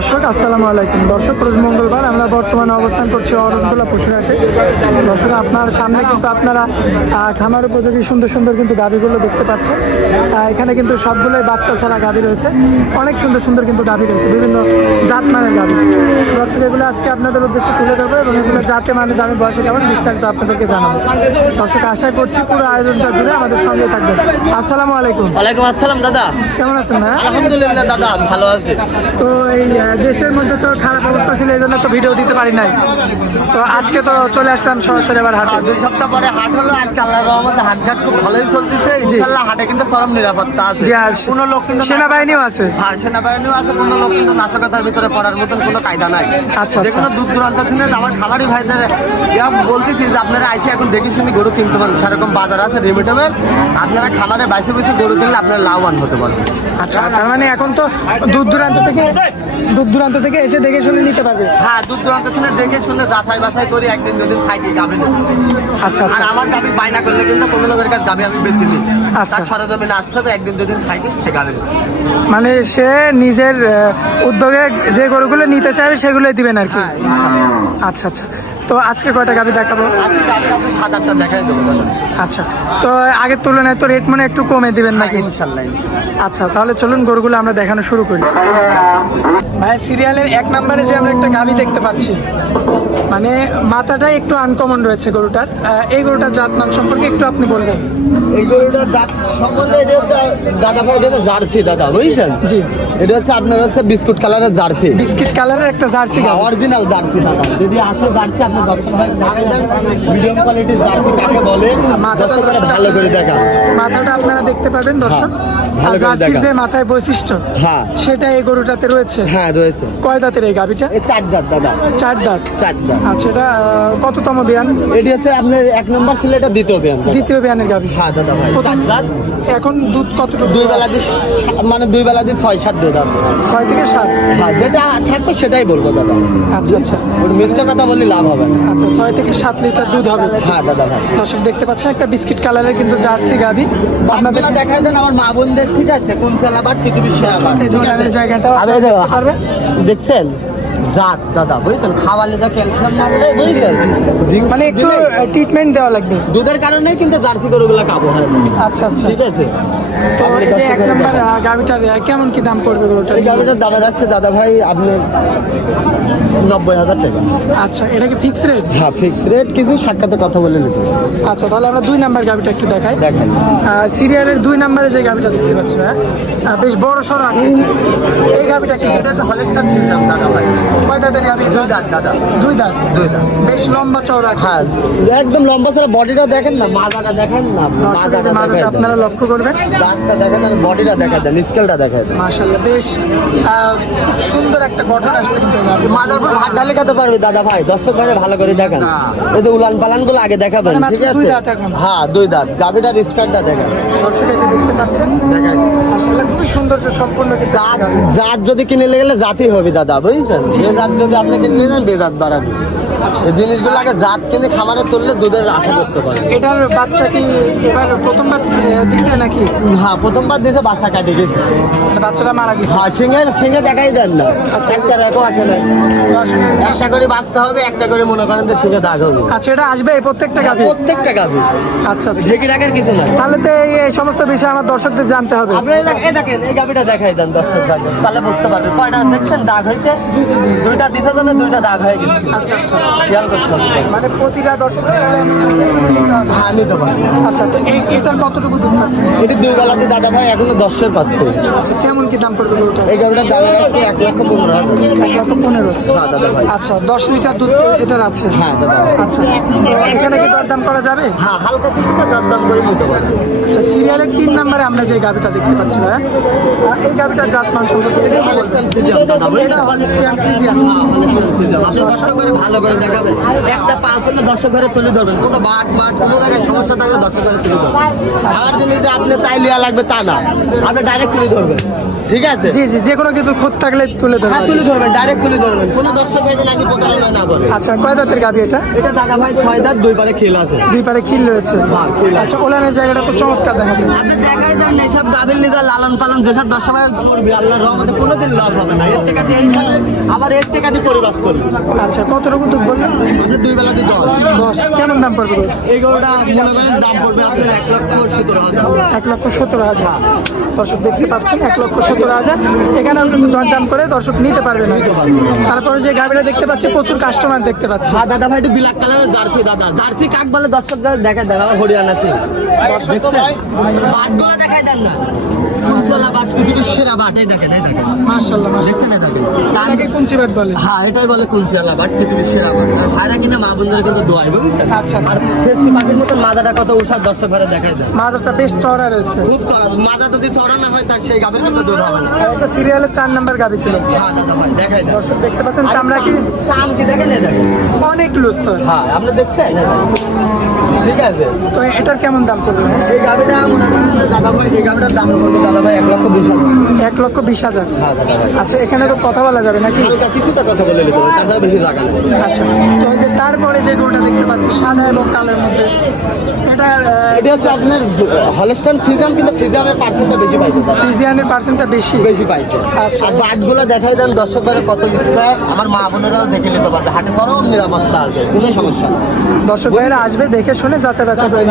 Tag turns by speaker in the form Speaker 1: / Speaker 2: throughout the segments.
Speaker 1: দর্শক আসসালামু আলাইকুম। দর্শক রোজ মঙ্গলবার আমরা বর্তমানে অবস্থান করছি অরণতলা পশুরহাটে দর্শক আপনার সামনে কিন্তু আপনারা খামার উপযোগী সুন্দর সুন্দর কিন্তু গাভীগুলো দেখতে পাচ্ছেন। এখানে কিন্তু সবগুলোই বাচ্চা ছাড়া গাভী রয়েছে। অনেক সুন্দর সুন্দর কিন্তু গাভী রয়েছে বিভিন্ন জাত মানের গাভী। দর্শক এগুলো আজকে আপনাদের উদ্দেশ্যে তুলে দেবো এবং এগুলো জাতে মানে দামি বয়সে কেমন বিস্তারিত আপনাদেরকে জানাব। দর্শক আশা করছি পুরো আয়োজনটা জুড়ে আমাদের সঙ্গে থাকবেন। আসসালামু আলাইকুম।
Speaker 2: ওয়ালাইকুম আসসালাম দাদা।
Speaker 1: কেমন আছেন ভাইয়া
Speaker 2: আলহামদুলিল্লাহ দাদা ভালো আছি।
Speaker 1: তো এই দেশের মধ্যে তো খারাপ অবস্থা ছিল এই জন্য তো ভিডিও দিতে পারি নাই। তো আজকে তো চলে আসলাম সরাসরি আবার হাটে।
Speaker 2: দুই সপ্তাহ পরে হাট হলো আজকে আল্লাহর রহমতে হাট ঘাট খুব ভালোই চলতেছে। ইনশাআল্লাহ হাটে কিন্তু চরম নিরাপত্তা আছে।
Speaker 1: জি, আর
Speaker 2: কোনো লোক কিন্তু
Speaker 1: সেনাবাহিনীও আছে।
Speaker 2: হ্যাঁ সেনাবাহিনীও আছে কোনো লোক কিন্তু নাশকতার ভিতরে পড়ার মতন কোনো কায়দা নাই।
Speaker 1: আচ্ছা,
Speaker 2: যে
Speaker 1: আচ্ছা।
Speaker 2: কোনো দূর দূরান্ত থেকে আমার খামারি ভাইদের ইয়া বলতেছি যে আপনারা আইসে এখন দেখি শুনি গরু কিনতে পারেন। সেরকম বাজার আছে রিমিটেবল। আপনারা খামারে বাইসে বাইসে গরু কিনলে আপনারা লাভবান হতে পারবেন।
Speaker 1: আচ্ছা তার মানে এখন তো দূর দূরান্ত থেকে দূর দূরান্ত থেকে এসে দেখে শুনে নিতে পারবে।
Speaker 2: হ্যাঁ দূর দূরান্ত থেকে দেখে শুনে যাচাই বাছাই করি একদিন দুদিন থাকি না।
Speaker 1: আচ্ছা
Speaker 2: আর
Speaker 1: আচ্ছা
Speaker 2: আমার গাবি বায়না করলে কিন্তু কোনো লোকের কাছে গাবি আমি বেশি দিই।
Speaker 1: আচ্ছা।
Speaker 2: তার সরজমিনে আসতে হবে একদিন দুদিন থাকি সে গাবি
Speaker 1: মানে সে নিজের উদ্যোগে যে গরুগুলো নিতে চায় সেগুলোই দিবেন আর কি?
Speaker 2: হ্যাঁ
Speaker 1: আচ্ছা আচ্ছা। তো আজকে কয়টা গাভি দেখাবো?
Speaker 2: গাবি আপনি সাত আটটা দেখাই দেবো
Speaker 1: আচ্ছা তো আগের তুলনায় তো রেট মনে একটু কমে দিবেন
Speaker 2: হ্যাঁ
Speaker 1: নাকি
Speaker 2: ইনশাল্লাহ ইনশাল্লাহ।
Speaker 1: আচ্ছা তাহলে চলুন গরুগুলো আমরা দেখানো শুরু করি। ভাই সিরিয়ালের এক নম্বরে যে আমরা একটা গাভি দেখতে পাচ্ছি। মানে মাথাটাই একটু আনকমন রয়েছে গরুটার। এই গরুটার জাতমান সম্পর্কে একটু আপনি বলবেন।
Speaker 2: এই গরুটার জাত সম্বন্ধে এটা দাদা ভাই এটা জার্সি দাদা বুঝছেন?
Speaker 1: জি।
Speaker 2: এটা হচ্ছে আপনার হচ্ছে বিস্কুট কালারের জার্সি।
Speaker 1: বিস্কিট কালারের একটা জার্সি
Speaker 2: অরিজিনাল জার্সি দাদা। যদি আসলে জার্সি আপনার দর্শক ভাই দেখাই দেন মিডিয়াম কোয়ালিটির জার্সি কাকে বলে
Speaker 1: মাথাটা দর্শক
Speaker 2: ভালো করে দেখা
Speaker 1: মাথাটা আপনারা দেখতে পাবেন দর্শক।
Speaker 2: হ্যাঁ,
Speaker 1: জার্সির যে মাথায় বৈশিষ্ট্য
Speaker 2: হ্যাঁ।
Speaker 1: সেটা এই গরুটাতে রয়েছে।
Speaker 2: হ্যাঁ রয়েছে।
Speaker 1: কয় দাঁতের এই গাভিটা?
Speaker 2: চার দাঁত দাদা।
Speaker 1: চার দাঁত।
Speaker 2: চার দাঁত।
Speaker 1: আচ্ছা এটা কততম বিয়ান?
Speaker 2: এটি হচ্ছে আপনার এক নম্বর ছিল এটা দ্বিতীয় ব্যায়াম
Speaker 1: দ্বিতীয় বিয়ানের গাভি।
Speaker 2: হ্যাঁ দাদা ভাই
Speaker 1: এখন দুধ কতটুকু
Speaker 2: দুই বেলা দিয়ে মানে দুই বেলা দিয়ে ছয় সাত দুধ আছে।
Speaker 1: ছয় থেকে সাত?
Speaker 2: হ্যাঁ যেটা থাকবে সেটাই বলব দাদা।
Speaker 1: আচ্ছা আচ্ছা।
Speaker 2: ওর মিথ্যে কথা বললে লাভ হবে না।
Speaker 1: আচ্ছা ছয় থেকে সাত লিটার দুধ হবে।
Speaker 2: হ্যাঁ দাদা ভাই।
Speaker 1: দর্শক দেখতে পাচ্ছেন একটা বিস্কিট কালারের কিন্তু জার্সি গাভি। আপনাদের
Speaker 2: দেখাই দেন আমার মা বোনদের ঠিক আছে কোন সেলাবার পৃথিবীর
Speaker 1: দেখতে পারবে?
Speaker 2: দেখছেন? জাত দাদা বুঝছেন? খাওয়ালে যা ক্যালসিয়াম মারলে জিঙ্ক
Speaker 1: মানে একটু ট্রিটমেন্ট দেওয়া লাগবে।
Speaker 2: দুধের কারণেই কিন্তু জার্সি গরুগুলো কাবু হয়
Speaker 1: আচ্ছা আচ্ছা।
Speaker 2: ঠিক আছে?
Speaker 1: তো এই যে এক নম্বর
Speaker 2: দেখান।
Speaker 1: কেমন কি দাম পড়বে গরুটা
Speaker 2: এই গাড়িটার দামে রাখছে দাদা ভাই আপনি নব্বই হাজার টাকা।
Speaker 1: আচ্ছা এটা কি ফিক্স রেট
Speaker 2: হ্যাঁ ফিক্স রেট কিছু সাক্ষাতে কথা বলে নিতে
Speaker 1: আচ্ছা তাহলে আমরা দুই নাম্বার গাভিটা একটু দেখাই।
Speaker 2: দেখাই
Speaker 1: সিরিয়ালের দুই নাম্বারে যে গাভিটা দেখতে পাচ্ছি ভাইয়া, বেশ বড় সড়ো এই গাভিটা কি
Speaker 2: তো হলেস্টার নিলাম দাদা ভাই।
Speaker 1: কয় দাঁতের গাভি
Speaker 2: দুই দাঁত দাদা।
Speaker 1: দুই দাঁত?
Speaker 2: দুই দাঁত।
Speaker 1: বেশ লম্বা চওড়া।
Speaker 2: হ্যাঁ। একদম লম্বা ছাড়া বডিটা দেখেন না মাজাটা দেখেন না
Speaker 1: দর্শকের
Speaker 2: মাজাটা
Speaker 1: আপনারা লক্ষ্য করবেন।
Speaker 2: দাঁতটা দেখেন আর বডিটা দেখা দেন স্কেলটা দেখা দেন
Speaker 1: মাশাল্লাহ বেশ সুন্দর একটা গঠন আসছে কিন্তু গাভিটার।
Speaker 2: মাজার পর ঢালে খেতে পারবে দাদা ভাই। দর্শক ভাই ভালো করে দেখান। এই যে উলান পালানগুলো আগে দেখাবেন
Speaker 1: মানে
Speaker 2: ঠিক
Speaker 1: দুই
Speaker 2: আছে। হ্যাঁ দুই দাঁত। গাভিটার স্কেলটা দেখেন।
Speaker 1: দর্শক এসে দেখতে পাচ্ছেন
Speaker 2: দেখান
Speaker 1: আসলে খুবই সৌন্দর্য সম্পূর্ণ
Speaker 2: জাত জাত যদি কিনে গেলে জাতি হবে দাদা বুঝছেন? বেজাত যদি আপনাকে নিয়ে নেন বেদাত বাড়াবে। এই জিনিসগুলো আগে জাত কিনে খামারে তুললে দুধের আশা করতে পারে।
Speaker 1: এটার বাচ্চা কি এবার প্রথমবার দিছে নাকি?
Speaker 2: হ্যাঁ প্রথমবার দিয়েছে বাচ্চা কাটে গেছে
Speaker 1: মানে বাচ্চাটা মারা গেছে?
Speaker 2: হ্যাঁ সিংহে সিংহে দেখাই দেন না।
Speaker 1: আচ্ছা।
Speaker 2: একটা রেখো আসে
Speaker 1: আসলে
Speaker 2: একটা করে বাঁচতে হবে একটা করে মনে করেন যে সিংহে দাগ হবে।
Speaker 1: আচ্ছা এটা আসবে এই প্রত্যেকটা গাভি?
Speaker 2: প্রত্যেকটা গাভি।
Speaker 1: আচ্ছা আচ্ছা।
Speaker 2: ঢেকে রাখার কিছু নাই।
Speaker 1: তাহলে তো এই সমস্ত বিষয় আমার দর্শকদের জানতে হবে।
Speaker 2: আপনি এই দেখেন এই গাভিটা দেখাই দেন দর্শক তাহলে বুঝতে পারবেন। কয়টা দেখছেন? দাগ হয়েছে? দুইটা দিতে জন্য দুইটা দাগ হয়ে গেছে।
Speaker 1: আচ্ছা আচ্ছা।
Speaker 2: খেয়াল করতে হবে।
Speaker 1: মানে প্রতিটা দর্শক
Speaker 2: হ্যাঁ নিতে
Speaker 1: আচ্ছা তো এই এটার কতটুকু দুধ পাচ্ছে
Speaker 2: এটি দুই বেলাতে দাদা ভাই এখনও দশের পাচ্ছে।
Speaker 1: আচ্ছা কেমন কি দাম পড়বে
Speaker 2: এই গাভিটার দাম এক লক্ষ পনেরো
Speaker 1: এক লক্ষ পনেরো?
Speaker 2: হ্যাঁ দাদা ভাই।
Speaker 1: আচ্ছা দশ লিটার দুধ এটার আছে।
Speaker 2: হ্যাঁ দাদা
Speaker 1: আচ্ছা এখানে কি দরদাম করা যাবে?
Speaker 2: হ্যাঁ হালকা কিছুটা করে নিতে
Speaker 1: আচ্ছা সিরিয়ালের তিন নম্বরে আমরা যে গাভিটা দেখতে পাচ্ছি আহ, এই গাভিটার জাত মান সম্পর্কে এটা হলিস্টিয়ান ফ্রিজিয়ান
Speaker 2: দর্শক ভালো করে দেখাবেন একটা পাঁচ করলে দর্শক ঘরে তুলে ধরবেন। কোনো বাট মাছ, কোনো জায়গায় সমস্যা থাকলে দর্শক ঘরে তুলে ধরবেন। আমার জিনিস যে আপনি তাই লিয়া লাগবে তা না। আপনি ডাইরেক্ট তুলে ধরবেন। ঠিক আছে?
Speaker 1: জি জি যে কোনো কিছু খুঁত থাকলে তুলে
Speaker 2: হ্যাঁ তুলে ধরবেন ডাইরেক্ট তুলে ধরবেন। কোনো দর্শক ভাই যেন প্রতারণা না বলে।
Speaker 1: আচ্ছা কয় দাঁতের গাবি এটা?
Speaker 2: এটা দাদা ভাই ছয় দাঁত দুই পারে খেল আছে।
Speaker 1: দুই পারে কিল রয়েছে।
Speaker 2: খিল
Speaker 1: আচ্ছা ওলানের জায়গাটা তো চমৎকার দেখা যায়।
Speaker 2: আপনি দেখাই দেন এইসব গাভীর নিজের লালন পালন যেসব দর্শক ভাই করবে আল্লাহর রহমতে কোনোদিন লস হবে না। এর দিয়ে এইখানে আবার এর দিয়ে পরিবার চলবে
Speaker 1: আচ্ছা কতটুকু দুধ বললেন?
Speaker 2: আপনি দুই বেলা দিয়ে দশ।
Speaker 1: দশ। কেমন দাম পড়বে
Speaker 2: এই গরুটা মনে করেন দাম পড়বে আপনার এক লক্ষ সতেরো হাজার।
Speaker 1: এক লক্ষ সত্তর হাজার। দর্শক দেখতে পাচ্ছেন এক লক্ষ সত্তর হাজার এখানেও কিন্তু দরদাম করে দর্শক নিতে পারবে না। তারপরে যে গাড়িটা দেখতে পাচ্ছি প্রচুর কাস্টমার দেখতে পাচ্ছি।
Speaker 2: হ্যাঁ দাদা ভাই একটু ব্ল্যাক কালারের জার্সি দাদা। জার্সি কাক বলে দর্শক দেখা দেখা হরিয়ানা সিং বাটগুলো দেখাই দেন না। বাট পৃথিবীর সেরা বাট। এই দেখেন এই দেখেন।
Speaker 1: মার্শাল্লাহ মার্শাল্লাহ
Speaker 2: দেখছেন এই দেখেন।
Speaker 1: তাকে কোন চিবাট বলে।
Speaker 2: হ্যাঁ এটাই বলে বাট পৃথিবীর সেরা বাট। আর ভাইরা কিনা মা বন্ধুরা কিন্তু দোয়াই বুঝছেন?
Speaker 1: আচ্ছা আচ্ছা।
Speaker 2: আর ফেসকি পাখির মাজাটা কত উষার দর্শক ঘরে দেখাই যায়
Speaker 1: মাজাটা বেশ চড়া রয়েছে।
Speaker 2: খুব চড়া মাজা যদি চড়া না হয় তার সেই গাভীর কিন্তু
Speaker 1: আর একটা সিরিয়ালের চার নাম্বার গাবি ছিল।
Speaker 2: হ্যাঁ
Speaker 1: দর্শক দেখতে পাচ্ছেন চামড়া কি? অনেক লুজ তো।
Speaker 2: হ্যাঁ আপনি দেখছেন? ঠিক আছে।
Speaker 1: তো এটার কেমন দাম পড়বে?
Speaker 2: এই যে দাদা ভাই এই গাভিটার দাম পড়বে দাদা ভাই এক লক্ষ বিশ হাজার।
Speaker 1: এক লক্ষ বিশ হাজার?
Speaker 2: হ্যাঁ
Speaker 1: আচ্ছা এখানে তো কথা বলা যাবে নাকি?
Speaker 2: কিছুটা কথা বলে নিতে হবে তাছাড়া বেশি জায়গা
Speaker 1: আচ্ছা তো তারপরে যে গরুটা দেখতে পাচ্ছি সাদা এবং কালোর মধ্যে এটা
Speaker 2: এটা হচ্ছে আপনার হলস্টান ফ্রিজাম কিন্তু ফ্রিজামের পার্সেন্টটা বেশি পাইছে দাদা।
Speaker 1: ফিজিয়ানের পার্সেন্টটা বেশি
Speaker 2: বেশি? পাইছে।
Speaker 1: আচ্ছা।
Speaker 2: আর বাটগুলো দেখাই দেন দর্শক বারে কত স্কোয়ার আমার মা বোনেরাও দেখে নিতে পারবে। হাটে চরম নিরাপত্তা আছে কোনো সমস্যা
Speaker 1: দর্শক ভাইরা আসবে দেখে শুনে যাচাই বাছাই করে।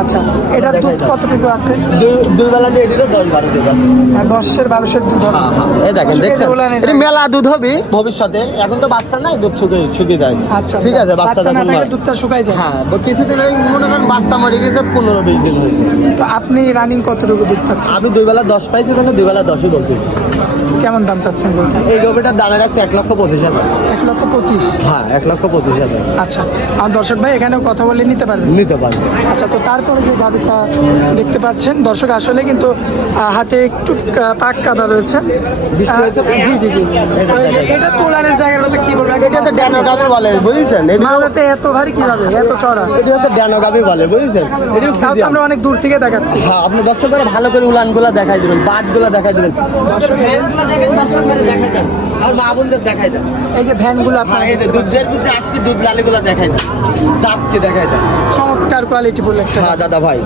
Speaker 1: আচ্ছা এটার দুধ কতটুকু আছে?
Speaker 2: দুই- বেলা দিয়ে দিলে দশ বারো দুধ আছে।
Speaker 1: আর দশের বারোশের দুধ হবে।
Speaker 2: এই দেখেন দেখছেন? এটা মেলা দুধ হবে ভবিষ্যতে। এখন তো বাচ্চা নাই দুধ শুধু শুধু দেয়।
Speaker 1: আচ্ছা
Speaker 2: ঠিক আছে বাচ্চা
Speaker 1: বাচ্চা না থাকলে দুধটা শুকাই যায়।
Speaker 2: হ্যাঁ কিছুদিন আগে মনে করেন বাচ্চা মরে গেছে পনেরো বিশ দিন হয়েছে।
Speaker 1: তো আপনি রানিং কতটুকু দুধ পাচ্ছেন?
Speaker 2: আমি দুই বেলা দশ পাইছি কিন্তু দুই বেলা দশই বলতেছি
Speaker 1: কেমন দাম চাচ্ছেন
Speaker 2: এই গরুটার দামে রাখছে এক লক্ষ পঁচিশ হাজার।
Speaker 1: এক লক্ষ পঁচিশ?
Speaker 2: হ্যাঁ এক লক্ষ পঁচিশ হাজার।
Speaker 1: আচ্ছা আর দর্শক ভাই এখানেও কথা বলে নিতে পারবেন?
Speaker 2: নিতে পারবে।
Speaker 1: আচ্ছা তো তারপরে যে গাড়িটা দেখতে পাচ্ছেন দর্শক আসলে কিন্তু হাটে একটু পাক কাদা রয়েছে।
Speaker 2: তো?
Speaker 1: জি জি জি। তো এটা তোলারের জায়গাটা কি বলব
Speaker 2: এটা তো ড্যানো গাবি বলে বুঝেছেন? এটা
Speaker 1: মালাতে এত ভারী কীভাবে? এত চড়া
Speaker 2: এটা হচ্ছে ড্যানো গাবি বলে বুঝেছেন?
Speaker 1: তো
Speaker 2: ফ্রিজিয়াম।
Speaker 1: আমরা অনেক দূর থেকে দেখাচ্ছি।
Speaker 2: হ্যাঁ আপনি দর্শক করে ভালো করে উলানগুলো দেখাই দিবেন। বাটগুলো দেখাই দিবেন ভ্যানগুলো দেখেন দর্শক করে দেখাই দেন। আর মা বোনদের দেখাই দেন।
Speaker 1: এই যে ভ্যানগুলো
Speaker 2: হ্যাঁ
Speaker 1: আপনার
Speaker 2: এই যে দুধের আসবি দুধ লালিগুলো দেখাই দেন। দেখাই দেন।
Speaker 1: চমৎকার কোয়ালিটি বলে একটা।
Speaker 2: হ্যাঁ দাদা ভাই।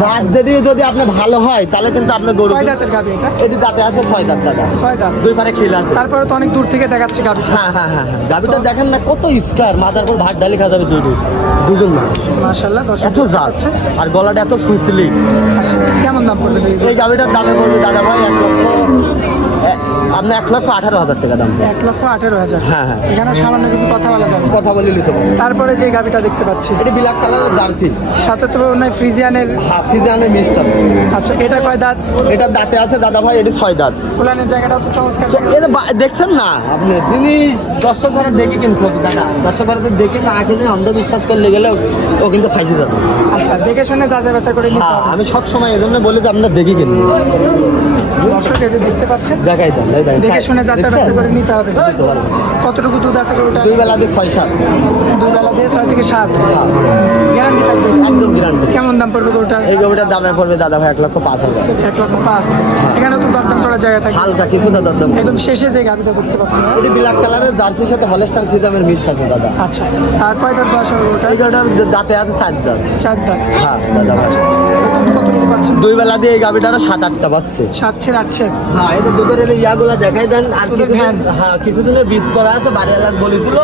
Speaker 2: জাত যদি যদি আপনার ভালো হয় তাহলে কিন্তু আপনার গরু
Speaker 1: কয় দাঁতের গাবি এটা?
Speaker 2: এটি দাঁতে আছে ছয় দাঁত দাদা।
Speaker 1: ছয় দাঁত।
Speaker 2: দুই পারে খেলে আছে।
Speaker 1: তারপরে তো অনেক দূর থেকে দেখাচ্ছে গাবি
Speaker 2: হ্যাঁ হ্যাঁ হ্যাঁ হ্যাঁ। গাবিটা দেখেন না কত স্কার মাথার পর ভাত ডালি খাওয়া যাবে দুই দুই। দুজন
Speaker 1: না
Speaker 2: এত জাত। আর গলাটা এত সুইসলি।
Speaker 1: আচ্ছা কেমন দাম পড়বে? এই
Speaker 2: গাড়িটার দামে পড়বে দাদা ভাই এক লক্ষ। আপনার এক লক্ষ আঠারো হাজার টাকা দাম।
Speaker 1: এক লক্ষ আঠেরো হাজার।
Speaker 2: হ্যাঁ, হ্যাঁ।
Speaker 1: এখানে সামান্য কিছু কথা বলা যাবে।
Speaker 2: কথা বলে নিতে
Speaker 1: তারপরে যে গাবিটা দেখতে পাচ্ছি।
Speaker 2: এটি ব্ল্যাক কালারের জার্সি।
Speaker 1: সাথে তো নয় ফ্রিজিয়ানের
Speaker 2: হাফিজানের মিষ্টি আছে।
Speaker 1: আচ্ছা এটা কয় দাঁত?
Speaker 2: এটা দাঁতে আছে দাদা ভাই এটি ছয় দাঁত।
Speaker 1: ফুলানের জায়গাটাও তো চমৎকার
Speaker 2: এটা দেখছেন না আপনি? জিনিস দর্শক ভাড়া দেখে কিন্তু দাদা দর্শক ভাড়াতে দেখে না কিনে অন্ধবিশ্বাস করলে গেলে ও কিন্তু ফাঁসি যাবে।
Speaker 1: আচ্ছা দেখে শুনে যাচাই বাছাই করে
Speaker 2: হ্যাঁ আমি সবসময় এজন্য বলি যে আমরা দেখে কিনি
Speaker 1: দর্শক এই যে দেখতে পাচ্ছেন।
Speaker 2: দেখাই দেন
Speaker 1: দেখে শুনে যাচাই বাছাই করে নিতে হবে। কতটুকু দুধ আছে ওটা
Speaker 2: দুই বেলা দিয়ে ছয় সাত।
Speaker 1: দুই বেলা দিয়ে ছয় থেকে সাত?
Speaker 2: হ্যাঁ,
Speaker 1: গ্যারান্টি থাকবে?
Speaker 2: একদম গ্রান্ড
Speaker 1: কেমন দাম পড়বে ওটার
Speaker 2: এই গরুটার দামে পড়বে দাদা ভাই এক লক্ষ পাঁচ হাজার।
Speaker 1: এক লক্ষ পাঁচ। এখানে তো দরদাম করার জায়গা থাকে।
Speaker 2: হালকা কিছুটা দরদাম
Speaker 1: একদম শেষে যে গাবিটা দেখতে পাচ্ছেন। হ্যাঁ?
Speaker 2: এটি ব্ল্যাক কালারের জার্সির সাথে হলস্টান ফিজামের মিক্সড আছে দাদা।
Speaker 1: আচ্ছা আর কয় দাঁত বয়স হবে ওটা
Speaker 2: এই গরুটার দাঁতে আছে চার দাঁত।
Speaker 1: চার দাঁত।
Speaker 2: হ্যাঁ দাদা ভাই।
Speaker 1: তো দুধ কতটুকু পাচ্ছেন
Speaker 2: দুই বেলা দিয়ে এই গাবিটারও সাত আটটা বাজছে।
Speaker 1: সাতছেন আটছেন।
Speaker 2: হ্যাঁ এটা দুধের এই ইয়াগুলা দেখাই দেন আর কিছুদিন হ্যাঁ কিছুদিনের বীজ করা আছে বাড়ি এলাকা বলেছিল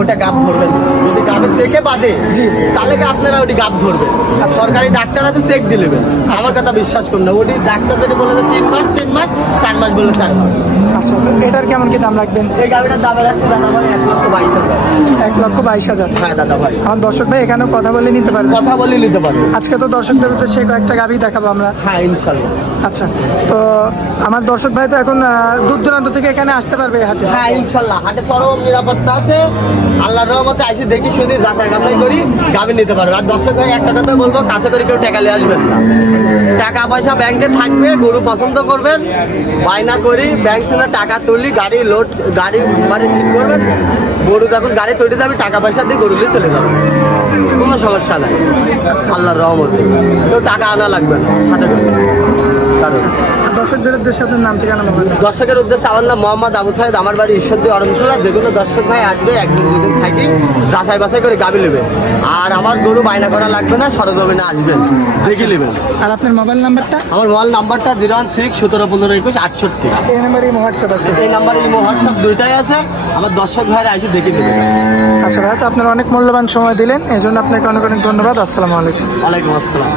Speaker 2: ওটা গাপ ধরবেন। যদি গাবের থেকে বাদে
Speaker 1: জি।
Speaker 2: তাহলে আপনারা ওটি গাপ ধরবেন?
Speaker 1: আচ্ছা।
Speaker 2: সরকারি ডাক্তার আছে চেক দিয়ে নেবেন। আমার কথা বিশ্বাস করুন না। ওটি ডাক্তার যদি বলে তিন মাস তিন মাস চার মাস বলে চার মাস।
Speaker 1: আচ্ছা এটার কেমন কি দাম রাখবেন?
Speaker 2: এই গাবিটার দাম রাখছে দাদা ভাই এক লক্ষ বাইশ হাজার।
Speaker 1: এক লক্ষ বাইশ হাজার।
Speaker 2: হ্যাঁ দাদা ভাই।
Speaker 1: আমার দর্শক ভাই এখানেও কথা বলে নিতে পারবে।
Speaker 2: কথা বলে নিতে পারবে।
Speaker 1: আজকে তো দর্শকদের উদ্দেশ্যে কয়েকটা গাভি দেখাবো। আমরা?
Speaker 2: হ্যাঁ ইনশাল্লাহ।
Speaker 1: আচ্ছা তো আমার দর্শক ভাই তো এখন দূর দূরান্ত থেকে এখানে আসতে পারবে হাটে।
Speaker 2: হ্যাঁ ইনশাল্লাহ। হাটে চরম নিরাপত্তা আছে। আল্লাহর রহমতে এসে দেখি শুনি যাচাই বাছাই করি গাবি নিতে পারবে। আর দর্শক ভাই একটা কথা বলব কাছে করে কেউ টাকা নিয়ে আসবেন না। টাকা পয়সা ব্যাংকে থাকবে গরু পছন্দ করবেন বায়না করি ব্যাংক থেকে টাকা তুলি গাড়ি লোড গাড়ি মানে ঠিক করবেন গরু যখন গাড়ি তৈরি যাবে টাকা পয়সা দিয়ে গরু নিয়ে চলে যাবে। সমস্যা নাই। আল্লাহর রহমত। তো টাকা আনা লাগবে না সাথে করে কারণ।
Speaker 1: দর্শকদের উদ্দেশ্যে আপনার নাম ঠিকানা
Speaker 2: দর্শকের উদ্দেশ্যে আমার নাম মোহাম্মদ আবু সাহেদ আমার বাড়ি ঈশ্বরদী অরণখোলা। যে কোনো দর্শক ভাই আসবে একদিন দুদিন থাকি যাচাই বাছাই করে গাবি নেবে। আর আমার গরু বায়না করা লাগবে না সরজমিনে আসবেন দেখে নেবেন।
Speaker 1: আর আপনার মোবাইল নাম্বারটা
Speaker 2: আমার মোবাইল নাম্বারটা জিরো ওয়ান সিক্স সতেরো পনেরো একুশ আটষট্টি।
Speaker 1: এই নাম্বারে হোয়াটসঅ্যাপ আছে।
Speaker 2: এই নাম্বারে ইমো হোয়াটসঅ্যাপ দুইটাই আছে। আমার দর্শক ভাইরা এসে দেখে নেবে।
Speaker 1: আচ্ছা ভাই তো আপনার অনেক মূল্যবান সময় দিলেন এই জন্য আপনাকে অনেক অনেক ধন্যবাদ। আসসালামু আলাইকুম।
Speaker 2: ওয়ালাইকুম আসসালাম।